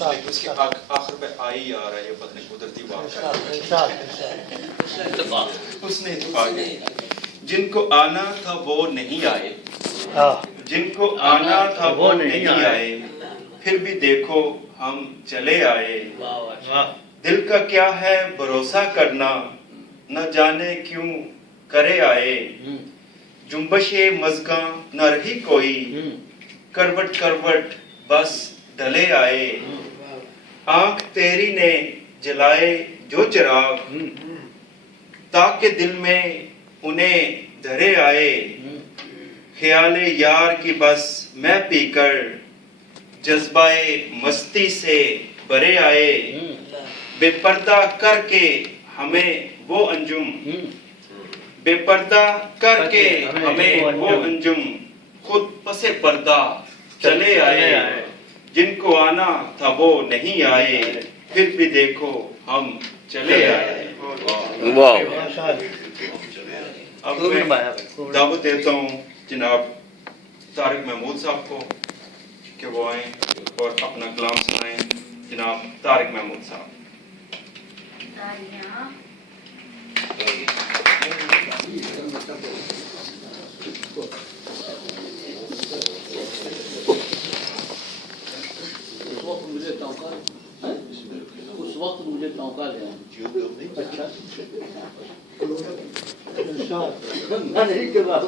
لیکن اس کے آخر پہ آئی آ رہا ہے، یہ پتہ نہیں قدرتی بات ہے، اس نے اتفاق ہے۔ جن کو آنا تھا وہ نہیں آئے، جن کو آنا تھا وہ نہیں آئے، پھر بھی دیکھو ہم چلے آئے۔ دل کا کیا ہے بھروسہ کرنا، نہ جانے کیوں کرے آئے۔ جنبش مژگاں نہ رہی کوئی، کروٹ کروٹ بس ڈلے آئے۔ آنکھ تیری نے جلائے جو چراغ، تاکہ دل میں انہیں دھرے آئے۔ خیال یار کی بس میں پی کر، جذبہ مستی سے بھرے آئے۔ بے پردہ کر کے ہمیں وہ انجم، بے پردہ کر کے ہمیں وہ انجم، خود پس پردہ چلے آئے۔ جن کو آنا تھا وہ نہیں آئے، پھر بھی دیکھو ہم چلے آئے۔ اب میں دعوت دیتا ہوں جناب طارق محمود صاحب کو کہ وہ آئیں اور اپنا کلام سنائیں۔ جناب طارق محمود صاحب۔ اس وقت مجھے ٹونکا لیا۔